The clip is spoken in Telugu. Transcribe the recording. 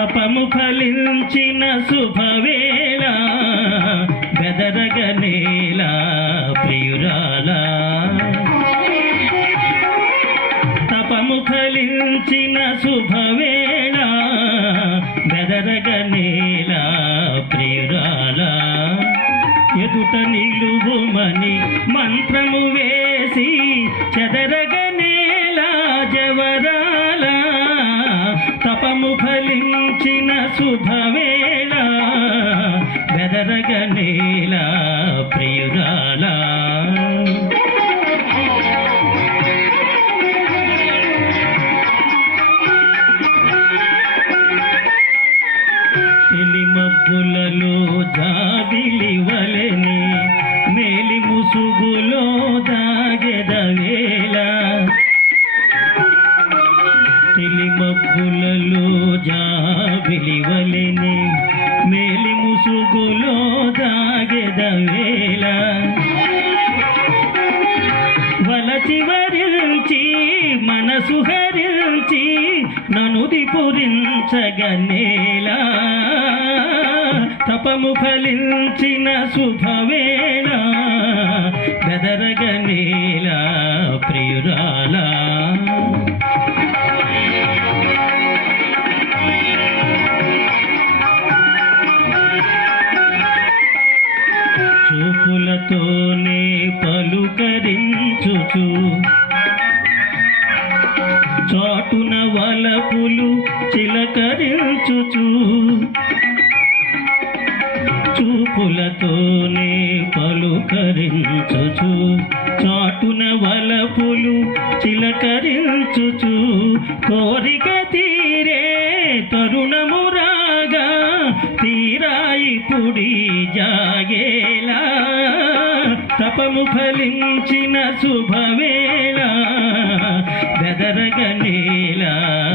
తపము ఫలించిన శుభవేళ బెదరగనేల ప్రియురాల. తపము ఫలించిన శుభవేళ బెదరగనేల ప్రియురాల. ఎదుట నిలువుమని మంత్రము వేసి చెదరగనేల తపము ఫలించిన శుభవేళ బెదరగనేల ప్రియురాల. తెలి మబ్బులలో జా తెలి మబ్బులలో జాబిలి మేలి ముసుగులో దాగెదవేళ వలచి వరించి మనసు హరించి ననుది పురించగనేలా తపము ఫలించిన శుభవేళ బెదరగనేలా ప్రియురాలా. పలుకరించుచు చాటున వలపులు చిలకరించుచు. చూపులతోనే పలుకరించుచు. చాటున వలపులు చిలకరించుచు. కోరిక తీరే తరుణము రాగా తీరాయి పుడి జాగేలా. తపము ఫలించిన శుభవేళ బెదరగనేలా ప్రియురా